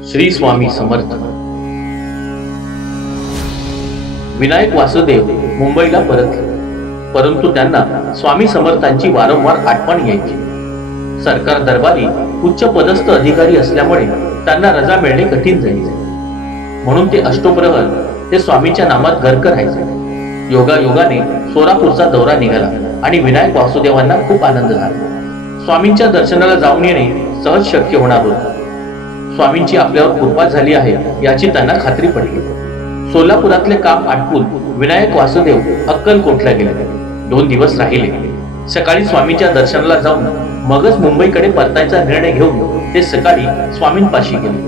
श्री स्वामी समर्थ। विनायक वासुदेव मुंबईला परतले, परंतु त्यांना स्वामी समर्थांची वारंवार आठवण यायची। सरकार दरबारी उच्च पदस्थ अधिकारी असल्यामुळे त्यांना रजा मिळणे कठीण जायचे, म्हणून ते अष्टप्रहर ते स्वामींच्या नामात गर्क राहायचे। योगायोगाने सोलापूरचा दौरा निघाला आणि विनायक वासुदेवांना खूप आनंद झाला। स्वामींच्या दर्शनाला जाऊन येणे सहज शक्य होणार होते। स्वामींची आपल्यावर कृपा झाली आहे याची त्यांना खात्री पडली। सोलापुरातले काम आटपून विनायक वासुदेव अक्कलकोटला गेले। 2 दिवस राहिले। सकाळी स्वामींच्या दर्शनाला जाऊन मगच मुंबईकडे परतायचा निर्णय घेऊन ते सकाळी स्वामींपाशी गेले।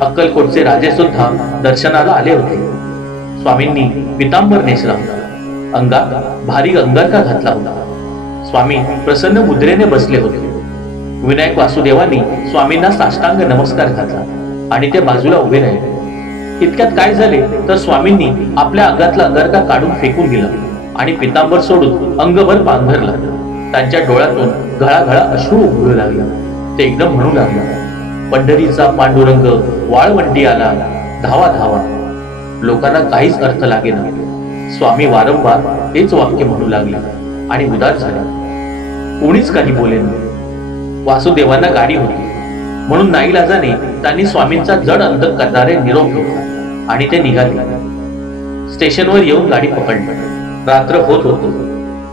अक्कलकोटचे राजे सुद्धा दर्शनाला आले होते। स्वामींनी पितांबर नेसला होता, अंगात भारी अंगारका घातला होता। स्वामी प्रसन्न मुद्रेने बसले होते। विनायक वासुदेवांनी स्वामींना साष्टांग नमस्कार घातला आणि ते बाजूला उभे राहिले। इतक्यात काय झाले तर स्वामींनी आपल्या अंगातला अंगारका काढून फेकून दिला आणि पितांबर सोडून अंगभर पांघरला। त्यांच्या डोळ्यातून घळाघळा अश्रू उघळू लागला। ते एकदम म्हणू लागला, पंढरीचा पांडुरंग वाळवंटी आला, धावा धावा। लोकांना काहीच अर्थ लागेना। स्वामी वारंवार हेच वाक्य म्हणू लागले आणि उदास झाले। कोणीच काही बोलेना। वासुदेवांना गाडी होती, म्हणून नाईलाजाने त्यांनी स्वामींचा जड अंतक करणारे निरोप घेतला आणि ते निघाले। स्टेशनवर येऊन गाडी पकडली। रात्र होत होती।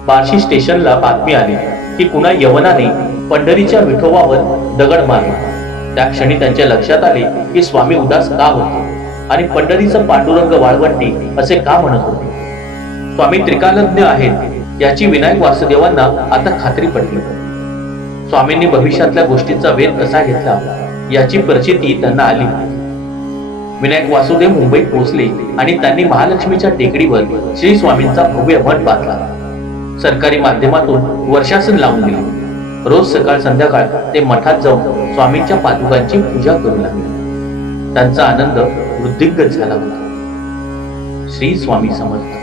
बार्शी स्टेशनला बातमी आली की कुणा यवनाने पंढरीच्या विठोबावर दगड मारला। त्या क्षणी त्यांच्या लक्षात आले की स्वामी उदास का होते आणि पंढरीचं पांडुरंग वाळवंटी असे का म्हणत होते। स्वामी त्रिकालज्ञ आहेत याची विनायक वासुदेवांना आता खात्री पडली। स्वामींनी भविष्यातल्या गोष्टींचा वेध कसा घेतला याची प्रचिती त्यांना आली। विनायक वासुदेव मुंबईत पोहोचले आणि त्यांनी महालक्ष्मीच्या टेकडीवर श्री स्वामींचा भव्य मठ बांधला। सरकारी माध्यमातून वर्षासन लावून दिले। रोज सकाळ संध्याकाळ ते मठात जाऊन स्वामींच्या पादुकांची पूजा करू लागले। त्यांचा आनंद वृद्धिंगत झाला होता। श्री स्वामी समर्थ।